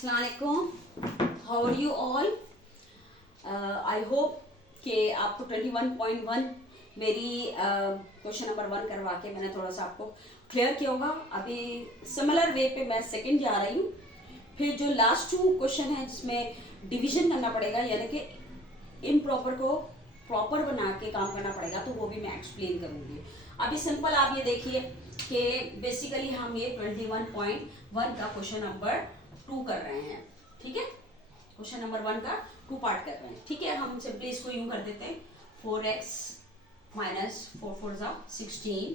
अस्सलामुअलैकुम, how are you all. I hope कि आपको 21.1 मेरी क्वेश्चन नंबर 1 करवा के मैंने थोड़ा सा आपको क्लियर किया होगा। अभी सिमिलर वे पे मैं सेकंड जा रही हूँ। फिर जो लास्ट 2 क्वेश्चन है जिसमें डिवीजन करना पड़ेगा, यानी कि इम्प्रॉपर को प्रॉपर बना के काम करना पड़ेगा, तो वो भी मैं एक्सप्लेन करूँगी। अभी सिंपल आप ये देखिए कि बेसिकली हम ये 21.1 का क्वेश्चन नंबर 2 कर रहे हैं। ठीक है, क्वेश्चन नंबर 1 का 2 पार्ट कर रहे हैं। ठीक है, हम सिंपली इसको यूं कर देते हैं 4x माइनस 4 4 जा 16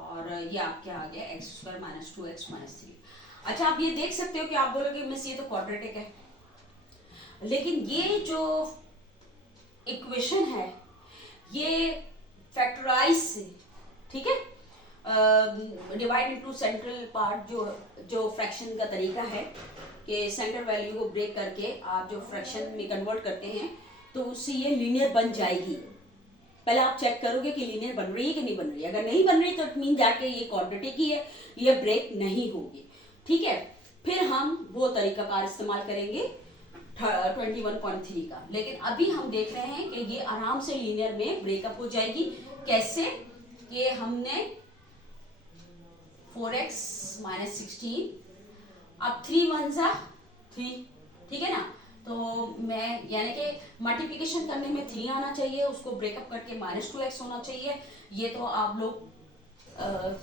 और ये आपके आ गया x square minus 2x minus 3। अच्छा, आप ये देख सकते हो कि आप बोलोगे मिस ये तो क्वाड्रेटिक है, लेकिन ये जो इक्वेशन है ये फैक्टराइज से, ठीक है, डिवाइड इनटू सेंट्रल पार्ट, जो फ्रैक्शन का तरीका है कि सेंटर वैल्यू को ब्रेक करके आप जो फ्रैक्शन में कन्वर्ट करते हैं तो उससे ये लीनियर बन जाएगी। पहले आप चेक करोगे कि लीनियर बन रही है कि नहीं बन रही है। अगर नहीं बन रही तो इट मीन जाके ये क्वाड्रेटिक ही है, ये ब्रेक नहीं होगी। ठीक है, फिर हम वो तरीकाकार इस्तेमाल करेंगे 21.3 का। लेकिन अभी हम देख रहे हैं कि ये आराम से लीनियर में ब्रेकअप हो जाएगी। कैसे? कि हमने 4x माइनस 16, अब 3 1 जा 3, ठीक है ना। तो मैं यानी कि मल्टीप्लिकेशन करने में 3 आना चाहिए, उसको ब्रेकअप करके माइनस 2x होना चाहिए। ये तो आप लोग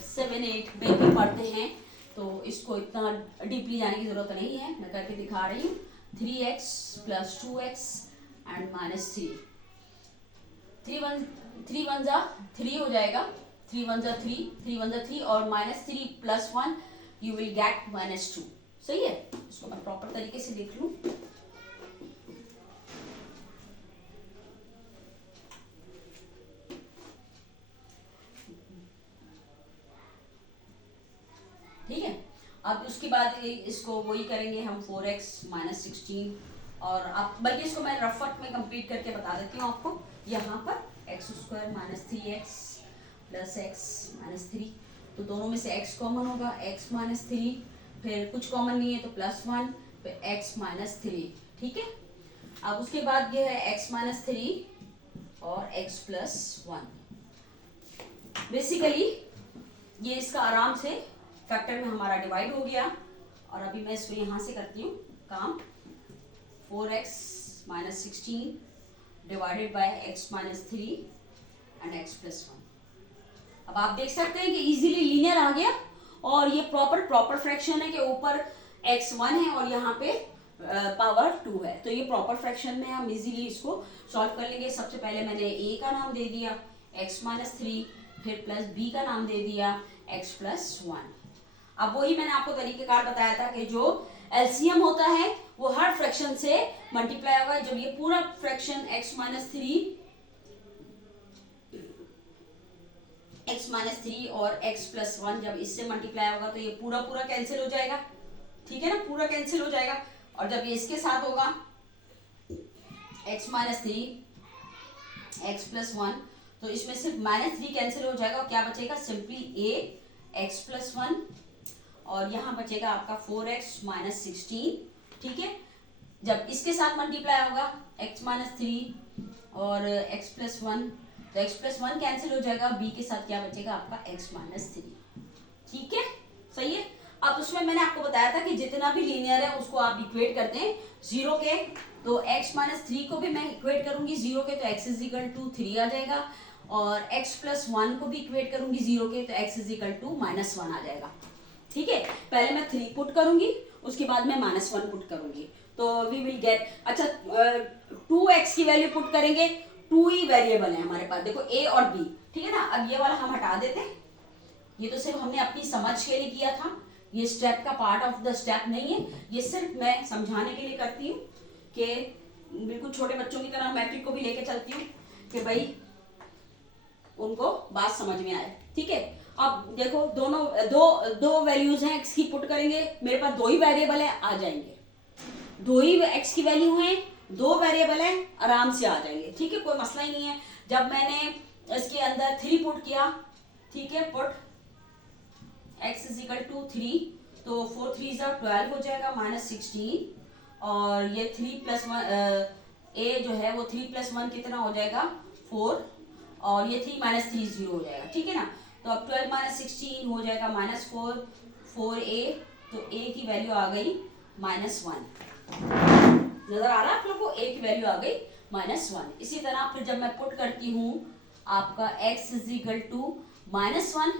7 8 में भी पढ़ते हैं, तो इसको इतना डीपली जाने की जरूरत नहीं है। मैं करके दिखा रही हूँ। 3x plus 2x and minus 3। 3 1 जा 3 हो जाएगा, 3 1 जा 3, 3 1 जा 3 और minus 3 plus 1 you will get minus 2। सही है, इसको मैं प्रॉपर तरीके से देख लूं। ठीक है, अब उसके बाद इसको वही करेंगे हम 4x माइनस 16 और अब बल्कि इसको मैं रफट में कंप्लीट करके बता देती हूँ आपको। यहाँ पर x square minus 3x plus x minus 3, तो दोनों में से x कॉमन होगा, x माइनस 3, फिर कुछ कॉमन नहीं है तो प्लस 1, फिर x माइनस 3। ठीक है, अब उसके बाद ये है x माइनस 3 और x प्लस 1। बेसिकली ये इसका आराम से फैक्टर में हमारा डिवाइड हो गया। और अभी मैं इसको यहाँ से करती हूँ काम। 4x minus 16 divided by x minus 3 and x plus 1। अब आप देख सकते हैं कि इजीली लीनियर आ गया और ये प्रॉपर फ्रैक्शन है कि ऊपर x1 है और यहाँ पे पावर 2 है, तो ये प्रॉपर फ्रैक्शन में हम इजीली इसको सॉल्व कर लेंगे। सबसे पहले मैंने a का नाम दे दिया x माइनस 3, फिर प्लस b का नाम दे दिया x प्लस 1। अब वही मैंने आपको तरीकेकार बताया था कि जो एलसीएम होता है वो हर फ्रैक्शन से मल्टीप्लाई होगा। जब ये पूरा फ्रैक्शन x माइनस 3 और x प्लस 1 जब इससे मल्टीप्लाई होगा तो ये पूरा कैंसिल हो जाएगा। ठीक है ना, पूरा कैंसिल हो जाएगा। और जब ये इसके साथ होगा x माइनस 3 x प्लस 1, तो इसमें सिर्फ माइनस 3 कैंसिल हो जाएगा और क्या बचेगा? सिंपली a x प्लस 1 और यहाँ बचेगा आपका 4x माइनस 16। ठीक है, जब इसके साथ मल्टीप्लाई होगा x माइनस 3 और x प्लस 1, तो x प्लस 1 कैंसिल हो जाएगा, b के साथ क्या बचेगा आपका x माइनस 3। ठीक है, सही है। अब उसमें मैंने आपको बताया था कि जितना भी लीनियर है उसको आप इक्वेट करते हैं 0 के, तो x माइनस 3 को भी मैं इक्वेट करूंगी 0 के, तो x इज इक्वल टू 3 आ जाएगा। और x प्लस 1 को भी इक्वेट करूंगी 0 के, तो x is equal to minus 1 आ जाएगा। ठीक है, पहले मैं 3 पुट करूंगी, उसके बाद मैं माइनस 1 पुट करूंगी, तो वी विल गेट। अच्छा, 2x की वैल्यू पुट करेंगे, 2 ही वेरिएबल है हमारे पास, देखो a और b। ठीक है ना, अब ये वाला हम हटा देते हैं, ये तो सिर्फ हमने अपनी समझ के लिए किया था, ये स्टेप का पार्ट ऑफ द स्टेप नहीं है, ये सिर्फ मैं समझाने के लिए करती हूँ कि बिल्कुल छोटे बच्चों की तरह मैट्रिक को भी लेके चलती हूँ कि भाई उनको बात समझ में आए। ठीक है, अब देखो दोनों दो वैल्यूज हैं, x की पुट करेंगे, मेरे पास 2 ही वेरिएबल है, आ जाएंगे। 2 ही x की वैल्यू है, 2 वेरिएबल है, आराम से आ जाएंगे। ठीक है, कोई मसला ही नहीं है। जब मैंने इसके अंदर 3 पुट किया, ठीक है, put x is equal to 3, तो 4 3 12 हो जाएगा -16, और ये 3 प्लस 1 ए जो है वो 3 प्लस 1 कितना हो जाएगा 4, और ये 3 माइनस 3 0 हो जाएगा, ठीक है ना। तो अब 12 माइनस 16 हो जाएगा -4 4a, तो a की वैल्यू आ गई -1। नजर आ रहा है आप लोग को, a की वैल्यू आ गई -1। इसी तरह फिर जब मैं पुट करती हूँ आपका x इज इक्वल टू -1,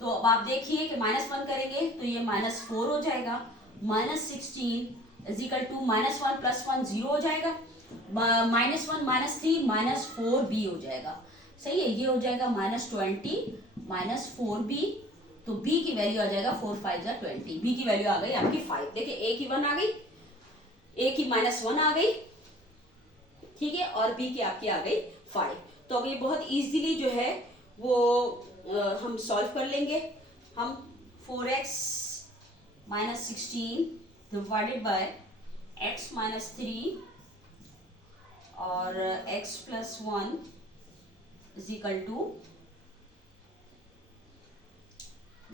तो अब आप देखिए कि -1 करेंगे तो ये -4 हो जाएगा, -16 इज इक्वल टू -1 प्लस 1 0 हो जाएगा, -1 -3 -4b हो जाएगा, सही है। ये हो जाएगा -20 -4b, तो b की वैल्यू आ जाएगा 4 5 20, b की वैल्यू आ गई आपकी 5। देखिए a की 1 आ गई, a की -1 आ गई, ठीक है, और b की आपकी आ गई 5। तो अब ये बहुत इजीली जो है वो हम सॉल्व कर लेंगे। हम 4x - 16 डिवाइडेड बाय x - 3 और x + 1 इज इक्वल टू,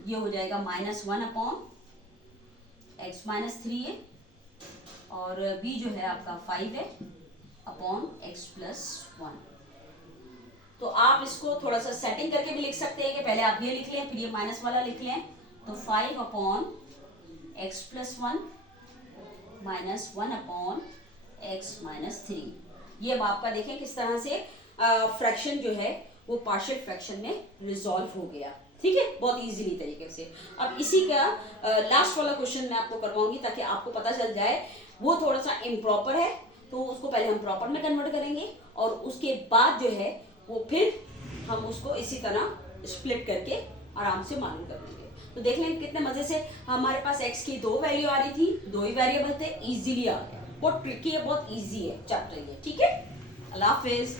ये हो जाएगा -1 अपॉन x - 3 है, और b जो है आपका 5 है अपॉन x + 1। तो आप इसको थोड़ा सा सेटिंग करके भी लिख सकते हैं कि पहले आप ये लिख लें फिर ये माइनस वाला लिख लें, तो 5 अपॉन x + 1 -1 अपॉन x - 3। ये अब आपका देखें किस तरह से फ्रैक्शन जो है वो पार्शियल फ्रैक्शन में रिजॉल्व हो गया, ठीक है, बहुत इजीली तरीके से। अब इसी का लास्ट वाला क्वेश्चन मैं आपको करवाऊंगी ताकि आपको पता चल जाए। वो थोड़ा सा इम्प्रॉपर है तो उसको पहले हम प्रॉपर में कन्वर्ट करेंगे, और उसके बाद जो है वो फिर हम उसको इसी तरह स्प्लिट करके आराम से मालूम कर लेंगे। तो देख लें कितने मजे से हमारे पास x की 2 वैल्यू आ रही थी, 2 ही वेरिएबल थे, इजीली आ गया। बहुत ट्रिकी है, बहुत इजी है चैप्टर ये, ठीक है। अल्लाह हाफिज।